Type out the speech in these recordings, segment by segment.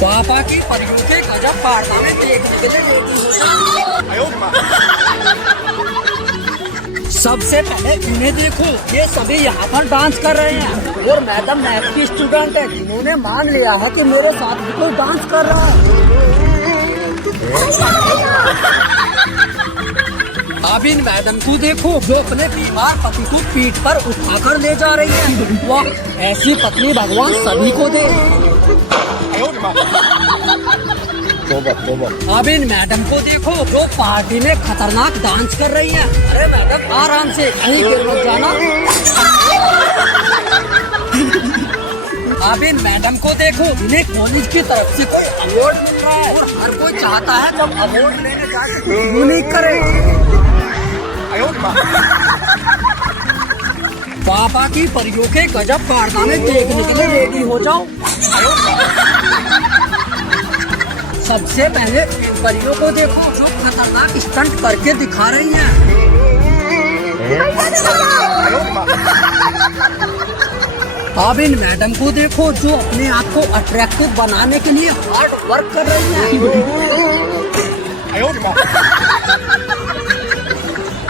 पापा की परियों के गजब कारनामे देखने के लिए रेडी हो जाओ। सबसे पहले इन्हें देखो, ये सभी यहाँ पर डांस कर रहे हैं और मैडम मैथ की स्टूडेंट है जिन्होंने मान लिया है कि मेरे साथ भी कोई डांस कर रहा है। अब इन मैडम को देखो जो अपने बीमार पति को पीठ पर उठाकर ले जा रही है। वाह, ऐसी पत्नी भगवान सभी को दे। अब इन मैडम को देखो जो पार्टी में खतरनाक डांस कर रही है। अरे मैडम आराम से, कहीं गिर मत जाना। अब इन मैडम को देखो, इन्हें कॉलेज की तरफ से कोई अवार्ड मिल रहा है और हर कोई चाहता है जब अवार्ड लेने जाके यूनिक करे। पापा की परियों के गजब कारनामे देखने के लिए रेडी हो जाओ। सबसे पहले इन परियों को देखो जो खतरनाक स्टंट करके दिखा रही हैं। अब इन मैडम को देखो जो अपने आप को अट्रैक्टिव बनाने के लिए हार्ड वर्क कर रही हैं।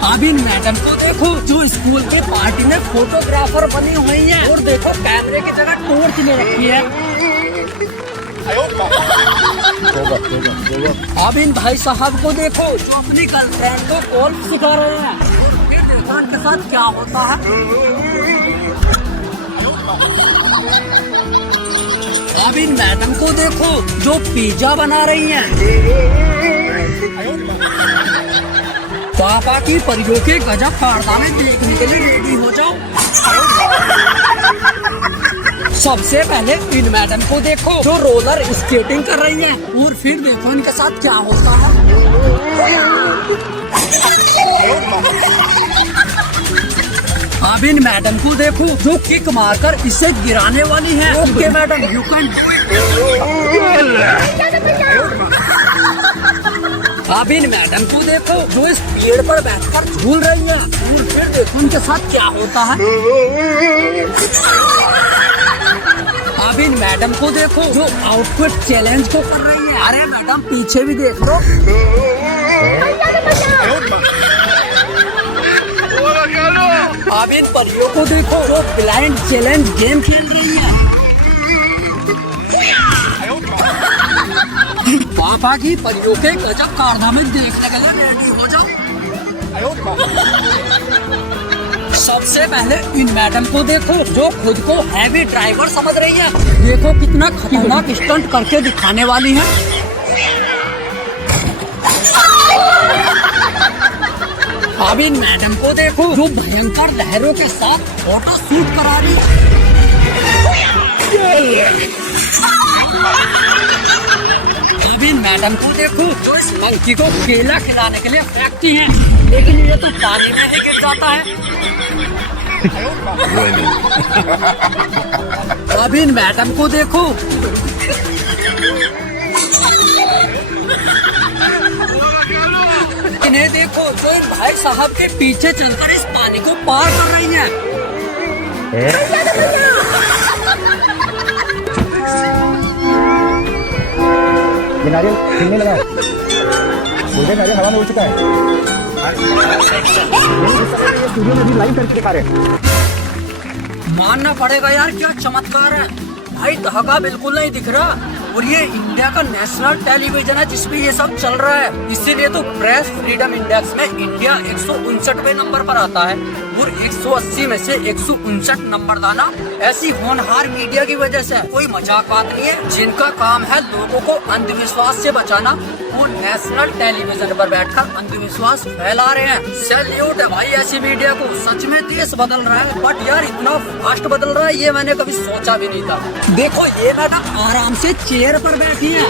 अब इन मैडम को देखो जो स्कूल के पार्टी में फोटोग्राफर बनी हुई हैं और देखो कैमरे की जगह टॉर्च ले रखी है। अब इन भाई साहब को देखो जो अपनी गर्लफ्रेंड को गोल्फ सिखा रहे हैं। फिर देखो उनके साथ क्या होता है। अब इन मैडम को देखो जो पिज्जा बना रही हैं। पापा की परियों के गजब कारनामे देखने के लिए रेडी हो जाओ। सबसे पहले इन मैडम को देखो जो रोलर स्केटिंग कर रही है और फिर देखो इनके साथ क्या होता है। अब इन मैडम को देखो जो किक मारकर इसे गिराने वाली है। Okay madam, you can. अब इन मैडम को देखो जो इस पेड़ पर बैठकर झूल रही है और फिर देखो उनके साथ क्या होता है। अब इन मैडम को देखो जो आउटफिट चैलेंज को कर रही है। अरे मैडम पीछे भी देख लो। अब इन परियों को देखो जो ब्लाइंड चैलेंज गेम खेल रही है। पापा की परियों के गजब कारनामे देखने के लिए रेडी हो जाओ। सबसे पहले इन मैडम को देखो जो खुद को हैवी ड्राइवर समझ रही है। देखो कितना खतरनाक स्टंट करके दिखाने वाली है। अब इन मैडम को देखो जो भयंकर लहरों के साथ फोटो शूट करा रही है। अब इन मैडम को देखो जो इस मंकी को केला खिलाने के लिए फेंकती हैं, लेकिन ये तो पानी में ही गिर जाता है। अब इन मैडम को देखो इन्हें देखो जो इन भाई साहब के पीछे चलकर इस पानी को पार कर रही हैं। नारियल खिलने लगा है। नारियल हवा में उड़ चुका है। स्टूडियो में भी लाइव करके दिखा रहे। मानना पड़ेगा यार, क्या चमत्कार है भाई। दहका बिल्कुल नहीं दिख रहा और ये इंडिया का नेशनल टेलीविजन है जिसपे ये सब चल रहा है। इसीलिए तो प्रेस फ्रीडम इंडेक्स में इंडिया 159वें नंबर पर आता है और 180 में से 159 नंबर लाना ऐसी होनहार मीडिया की वजह से कोई मजाक बात नहीं है। जिनका काम है लोगों को अंधविश्वास से बचाना, वो नेशनल टेलीविजन पर बैठकर अंधविश्वास फैला रहे हैं। सैल्यूट है भाई ऐसी मीडिया को। सच में देश बदल रहा है, बट यार इतना फास्ट बदल रहा है ये मैंने कभी सोचा भी नहीं था। देखो ये मैडम आराम से चेयर पर बैठी है।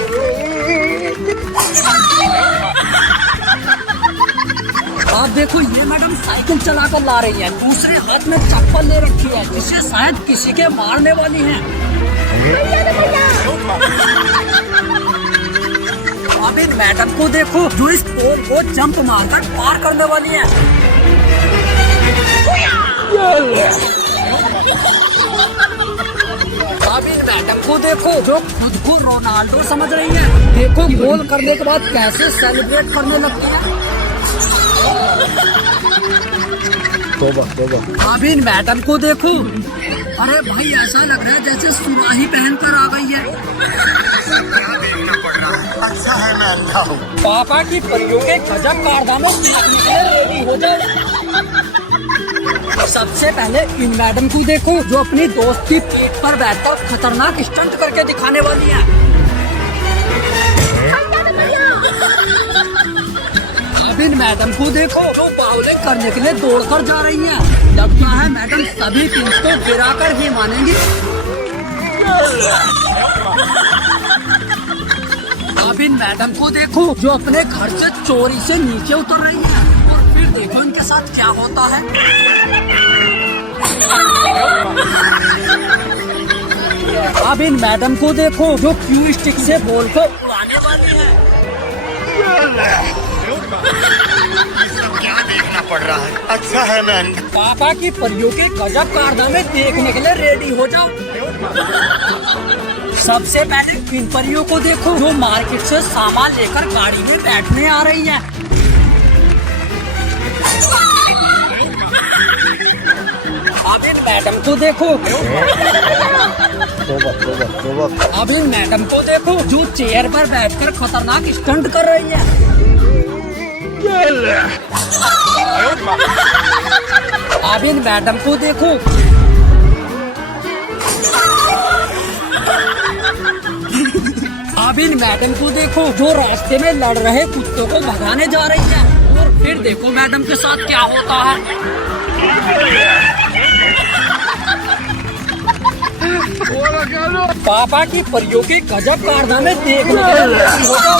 आप देखो ये मैडम साइकिल चलाकर ला रही है, दूसरे हाथ में चप्पल ले रखी है जिससे शायद किसी के मारने वाली है। अब इन मैडम को देखो जो इस पोल को जंप मारकर पार करने वाली है। अब इन मैडम को देखो जो खुद को रोनाल्डो समझ रही है। देखो गोल करने के बाद कैसे सेलिब्रेट करने लगती है। तोबा तोबा। अब इन मैडम को देखो, अरे भाई ऐसा लग रहा है जैसे सुराही पहनकर आ गई है। अच्छा है मैं अंधा हूँ। पापा की परियों के गजब कारनामे देखने के लिए रेडी हो जाए। सबसे पहले इन मैडम को देखो जो अपनी दोस्त की पीठ पर बैठकर खतरनाक स्टंट करके दिखाने वाली है। अब इन मैडम को देखो जो बाउलिंग करने के लिए दौड़कर जा रही है। लगता है मैडम सभी पिंच को गिराकर ही मानेंगी। अब इन मैडम को देखो जो अपने घर से चोरी से नीचे उतर रही है। और फिर देखो इनके साथ क्या होता है। अब इन मैडम को देखो जो क्यू स्टिक से बॉल को उड़ाने वाली है। क्या देखना पड़ रहा है। अच्छा है मैं अंधा। पापा की परियों के गजब कारनामे देखने के लिए रेडी हो जाओ। सबसे पहले इन परियों को देखो जो मार्केट से सामान लेकर गाड़ी में बैठने आ रही है। अब इन मैडम को देखो तोबा तोबा तोबा। अब इन मैडम को देखो जो चेयर पर बैठकर खतरनाक स्टंट कर रही है। अब इन मैडम को देखो अब इन मैडम को देखो जो रास्ते में लड़ रहे कुत्तों को भगाने जा रही है। और फिर देखो मैडम के साथ क्या होता है। पापा की परियों की गजब कारनामे देखने के लिए रेडी हो जाओ।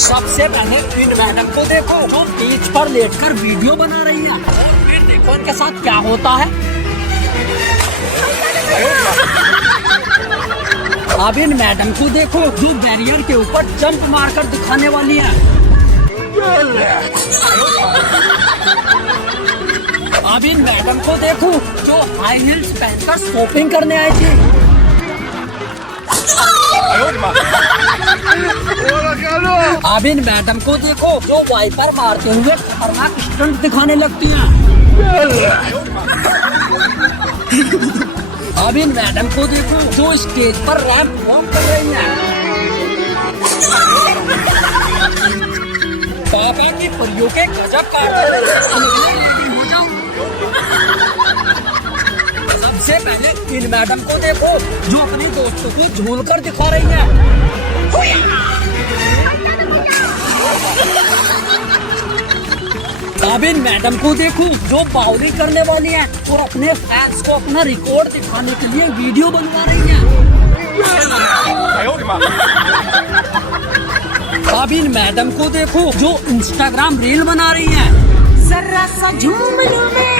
सबसे पहले इन मैडम को देखो जो बीच पर लेटकर वीडियो बना रही है। और फिर देखो इनके साथ क्या होता है। अब इन मैडम को देखो जो बैरियर के ऊपर जंप मारकर दिखाने वाली है। अब इन मैडम को देखो जो हाई हील्स पहनकर शॉपिंग करने आई थी। अब इन मैडम को देखो जो वाइपर मारते हुए खतरनाक स्टंट दिखाने लगती है। अब इन मैडम को देखो जो स्टेज पर रैंप वॉक कर रही है। पापा की परियों के गजब कारनामे हो जाओ। सबसे पहले इन मैडम को देखो जो अपनी दोस्तों को झूल कर दिखा रही है। अब इन मैडम को देखो जो बाउलिंग करने वाली है और अपने फैंस को अपना रिकॉर्ड दिखाने के लिए वीडियो बनवा रही है। अब इन मैडम को देखो जो इंस्टाग्राम रील बना रही है। जरा सा झूम लूं मैं।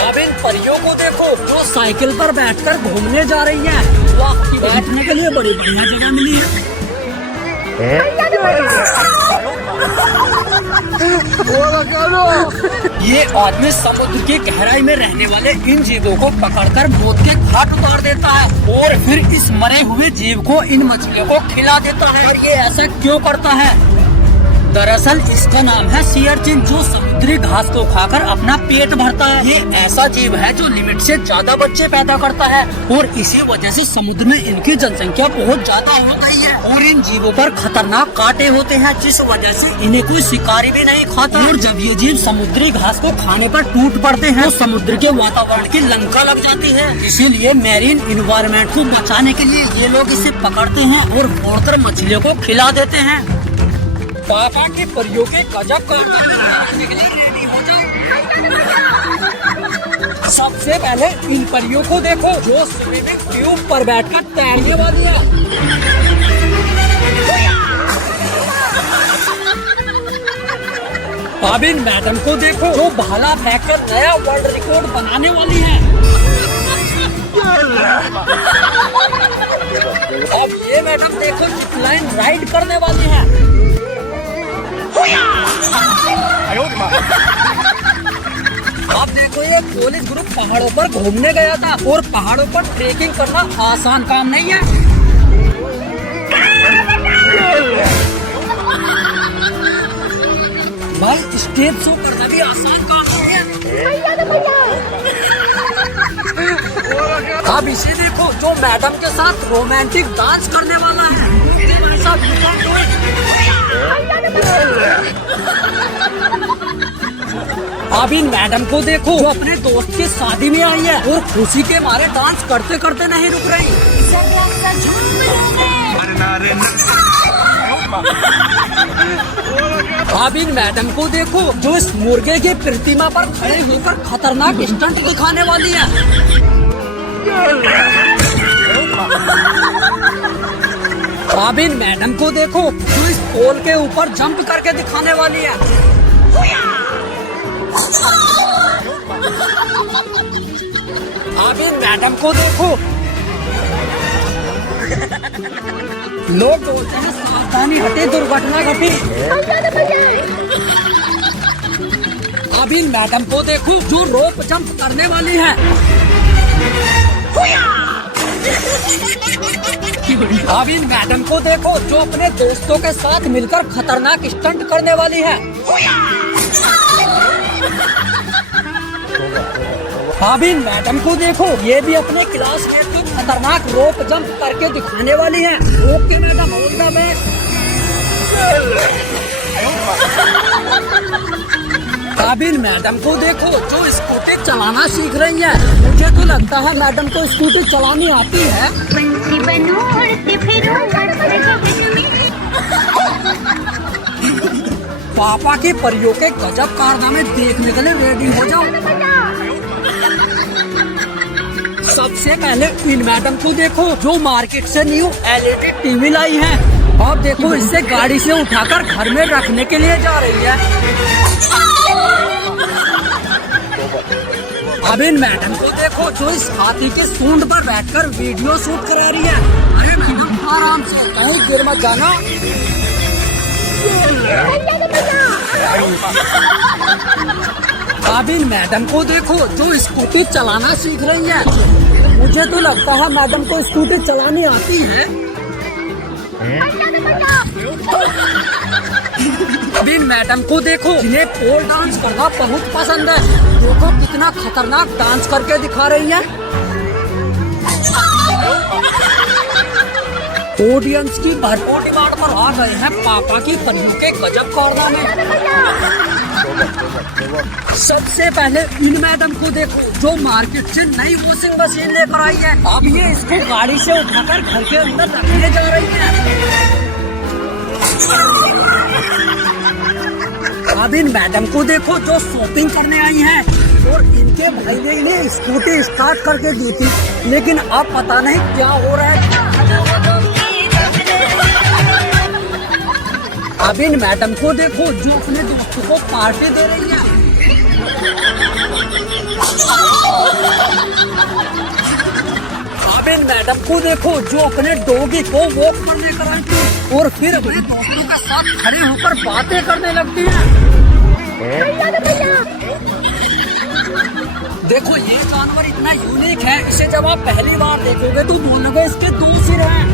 अब इन परियों को देखो जो साइकिल पर बैठकर घूमने जा रही है। वाह, बैठने के लिए बड़ी बढ़िया जगह मिली है। ये आदमी समुद्र की गहराई में रहने वाले इन जीवों को पकड़कर मौत के घाट उतार देता है और फिर इस मरे हुए जीव को इन मछलियों को खिला देता है। और ये ऐसा क्यों करता है? दरअसल इसका नाम है सी अर्चिन जो समुद्री घास को खाकर अपना पेट भरता है। ये ऐसा जीव है जो लिमिट से ज्यादा बच्चे पैदा करता है और इसी वजह से समुद्र में इनकी जनसंख्या बहुत ज्यादा हो गई है। और इन जीवों पर खतरनाक कांटे होते हैं जिस वजह से इन्हें कोई शिकारी भी नहीं खाता। और जब ये जीव समुद्री घास को खाने पर टूट पड़ते हैं तो समुद्र के वातावरण की लंका लग जाती है। इसीलिए मैरीन इन्वायरमेंट को बचाने के लिए ये लोग इसे पकड़ते हैं और फोड़कर मछलियों को खिला देते हैं। पापा की परियों के गजब करने के लिए रेडी हो जाओ। सबसे पहले इन परियों को देखो जो स्विमिंग ट्यूब पर बैठकर तैरने वाली है। अब इन मैडम को देखो जो भाला फेंककर नया वर्ल्ड रिकॉर्ड बनाने वाली है। अब ये मैडम देखो जिपलाइन राइड करने वाली है। अब देखो ये पुलिस ग्रुप पहाड़ों पर घूमने गया था और पहाड़ों पर ट्रेकिंग करना आसान काम नहीं है। भाई स्टेज शो करना भी आसान काम नहीं है। अब इसे देखो जो मैडम के साथ रोमांटिक डांस करने वाला है। भाई साहब अब इन मैडम को देखो जो अपने दोस्त की शादी में आई है और खुशी के मारे डांस करते करते नहीं रुक रही। अब इन मैडम को देखो जो इस मुर्गे की प्रतिमा पर खड़े होकर खतरनाक स्टंट दिखाने वाली है। अब इन मैडम को देखो जो इस पोल के ऊपर जंप करके दिखाने वाली है। अब इन मैडम को देखो लोग बोलते हैं सावधानी हटे दुर्घटना घटी। अब इन मैडम को देखो जो रोप जंप करने वाली है। अब इन मैडम को देखो जो अपने दोस्तों के साथ मिलकर खतरनाक स्टंट करने वाली है। अब इन मैडम को देखो ये भी अपने क्लासमेट को खतरनाक रोप जंप करके दिखाने वाली है। Okay madam all the best. अब इन मैडम को देखो जो स्कूटी चलाना सीख रही है। मुझे तो लगता है मैडम को स्कूटी चलानी आती है। पापा के परियों के गजब कारनामे देखने के लिए रेडी हो जाओ। सबसे पहले इन मैडम को देखो जो मार्केट से न्यू LED टीवी लाई है। अब देखो इससे गाड़ी से उठाकर घर में रखने के लिए जा रही है। अब इन मैडम को देखो जो इस हाथी के सूंड पर बैठकर वीडियो शूट करा रही है। अरे मैडम आराम से, कहीं गिर मत जाना। अब इन मैडम को देखो जो स्कूटी चलाना सीख रही है। मुझे तो लगता है मैडम को स्कूटी चलानी आती है। अब इन मैडम को देखो जिन्हें पोल डांस करना बहुत पसंद है। देखो कितना खतरनाक डांस करके दिखा रही है। ऑडियंस की भरपूर डिमांड पर आ गए हैं पापा की परियों के गजब कारनामे। सबसे पहले इन मैडम को देखो जो मार्केट से नई वॉशिंग मशीन लेकर आई है। अब ये इसको गाड़ी से उठाकर घर के अंदर रखने जा रही है। अब इन मैडम को देखो जो शॉपिंग करने आई है और इनके भाई ने इन्हें स्कूटी स्टार्ट करके दी थी, लेकिन अब पता नहीं क्या हो रहा है। अब इन मैडम को देखो जो अपने दोस्तों को पार्टी दे रही है। अब इन मैडम को देखो जो अपने डॉगी को वॉक पर लेकर आई थी और फिर अपने दोस्तों के साथ खड़े होकर बातें करने लगती है। देखो ये जानवर इतना यूनिक है, इसे जब आप पहली बार देखोगे तो बोलोगे इसके 2 सिर हैं।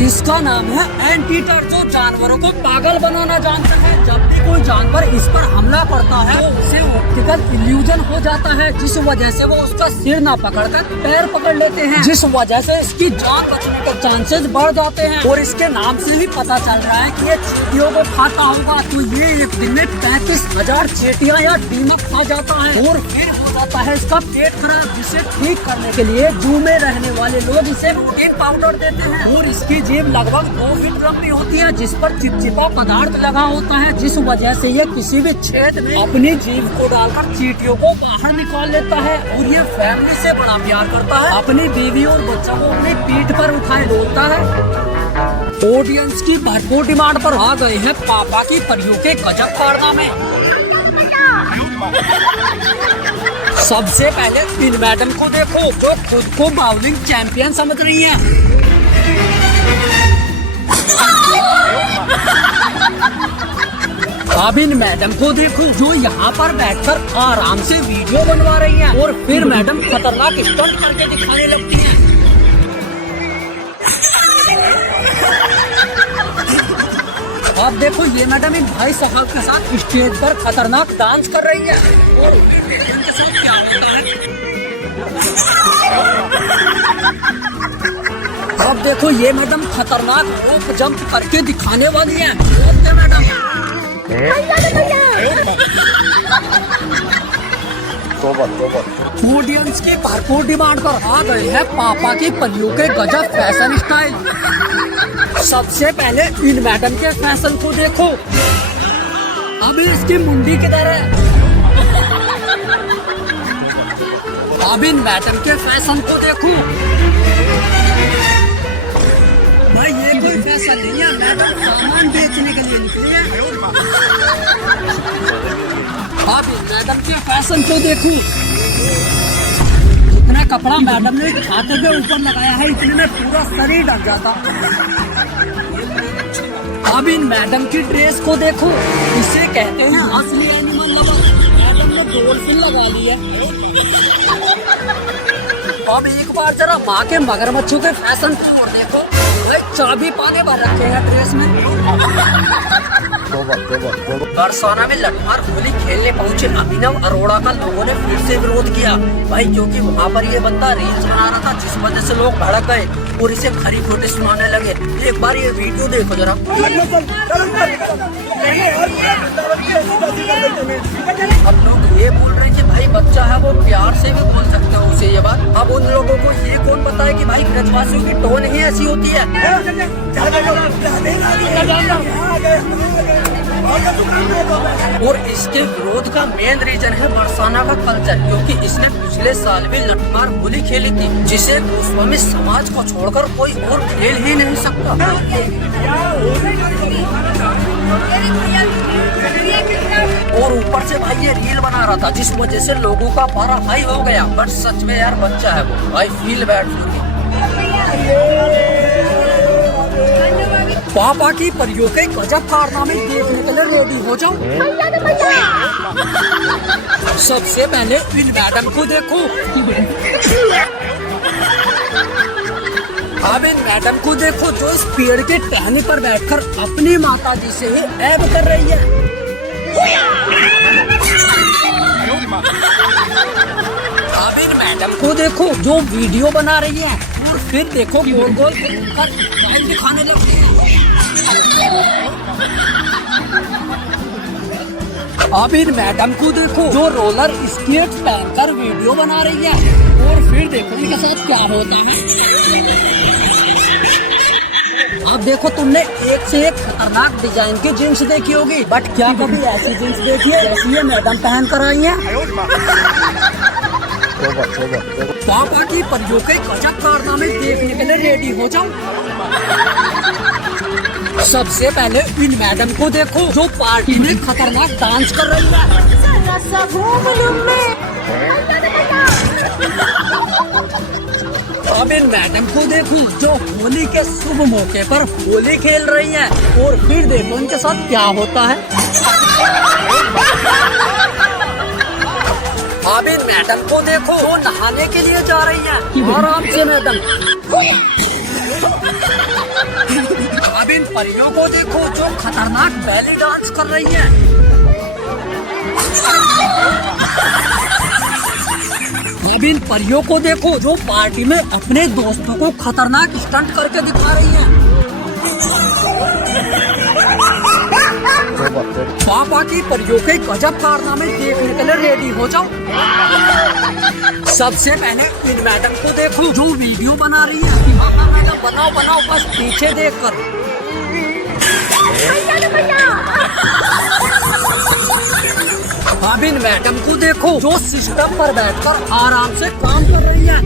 इसका नाम है एंटीटर जो जानवरों को पागल बनाना जानता है। जब भी कोई जानवर इस पर हमला करता है तो उसे ऑप्टिकल इल्यूजन हो जाता है, जिस वजह से वो उसका सिर ना पकड़कर पैर पकड़ लेते हैं, जिस वजह से इसकी जान बचने के चांसेस बढ़ जाते हैं। और इसके नाम से ही पता चल रहा है कि ये चींटियों को खाता होगा। तो ये एक दिन में 35,000 चींटियां या दीमक खा जाता है और फिर हो जाता है इसका पेट खराब, जिसे ठीक करने के लिए जू में रहने वाले लोग इसे प्रोटीन पाउडर देते हैं। और इसकी जीभ लगभग 2 फीट लंबी होती है जिस पर चिपचिपा पदार्थ लगा होता है, जिस वजह से ये किसी भी छेद में अपनी जीभ को डालकर चींटियों को बाहर निकाल लेता है। और ये फैमिली से बड़ा प्यार करता है, अपनी बीवी और बच्चों को अपनी पीठ पर उठाए डोलता है। ऑडियंस की भरपूर डिमांड पर आ गए हैं पापा की परियों के गजब कारनामे। सबसे पहले इन मैडम को देखो जो खुद को बाउलिंग चैंपियन समझ रही है। अब इन मैडम को देखो जो यहाँ पर बैठकर आराम से वीडियो बनवा रही हैं और फिर मैडम खतरनाक स्टंट करके दिखाने लगती हैं। अब देखो ये मैडम इन भाई साहब के साथ स्टेज पर खतरनाक डांस कर रही है और इनके साथ क्या होता है। अब देखो ये मैडम खतरनाक रोप जंप करके दिखाने वाली है। Okay madam. ऑडियंस की भरपूर डिमांड पर आ गए हैं पापा की परियों के गजब फैशन स्टाइल। सबसे पहले इन मैडम के फैशन को देखो। अभी इसकी मुंडी किधर है। अब इन मैडम के फैशन को देखो। भाई ये कोई फैशन नहीं है, मैडम सामान बेचने के लिए निकली है। अब इन मैडम के फैशन को देखो। जितना कपड़ा मैडम ने छाते के ऊपर लगाया है इतने में पूरा शरीर ढक जाता। अब इन मैडम की ड्रेस को देखो। इसे कहते हैं असली एनिमल लवर। मैडम ने डॉल्फिन लगा ली है। अब एक बार जरा माँ के मगरमच्छों के फैशन को और देखो। भाई चाबी पाने भर रखे हैं ड्रेस में। बरसाना में लठमार होली खेलने पहुंचे अभिनव अरोड़ा का लोगों ने फिर से विरोध किया भाई, क्योंकि वहाँ पर ये बंदा रील्स बना रहा था जिस वजह से लोग भड़क गए और इसे खरी खोटे सुनाने लगे। एक बार ये वीडियो देखो जरा। अब लोग ये बोल रहे हैं कि भाई बच्चा है वो प्यार से भी बोल सकते हो उसे ये बात। अब उन लोगों को ये कौन बताए कि भाई ब्रजवासियों की टोन ही ऐसी होती है। और इसके विरोध का मेन रीजन है बरसाना का कल्चर, क्योंकि इसने पिछले साल भी लठमार होली खेली थी जिसे गोस्वामी समाज को छोड़कर कोई और खेल ही नहीं सकता। और ऊपर से भाई ये रील बना रहा था जिस वजह से लोगों का पारा हाई हो गया। बट सच में यार बच्चा है वो। I feel bad. पापा की परियों के गजब कारनामे देखने के लिए रेडी हो जाओ। सबसे पहले इन मैडम को देखो। अब इन मैडम को देखो जो इस पेड़ के टहनी पर बैठकर अपनी माता जी से ही ऐब कर रही है। अब इन मैडम को देखो जो वीडियो बना रही है और फिर देखो गोल गोल स्टाइल दिखाने लगती है। अब इन मैडम को देखो जो रोलर स्केट पहनकर वीडियो बना रही है और फिर देखो इनके साथ क्या होता है। अब देखो तुमने एक से एक खतरनाक डिजाइन की जींस देखी होगी, बट क्या कभी ऐसी जींस देखी है जैसी ये मैडम पहन कर आई है। पापा की परियों के गजब कारनामे देखने के लिए रेडी हो जाओ। सबसे पहले इन मैडम को देखो जो पार्टी में खतरनाक डांस कर रही है। अब इन मैडम को देखो जो होली के शुभ मौके पर होली खेल रही हैं और फिर देखो इनके साथ क्या होता है। अब इन मैडम को देखो जो नहाने के लिए जा रही हैं। आराम से मैडम। अब इन परियों को देखो जो खतरनाक बैली डांस कर रही है। अब इन परियों को देखो जो पार्टी में अपने दोस्तों को खतरनाक स्टंट करके दिखा रही हैं। पापा की परियों के गजब कारनामे देखने के लिए रेडी हो जाओ। सबसे पहले इन मैडम को देखो जो वीडियो बना रही है। मैडम बनाओ बनाओ बस पीछे देखकर। अब इन मैडम को देखो जो सिस्टम पर बैठकर आराम से काम कर रही है।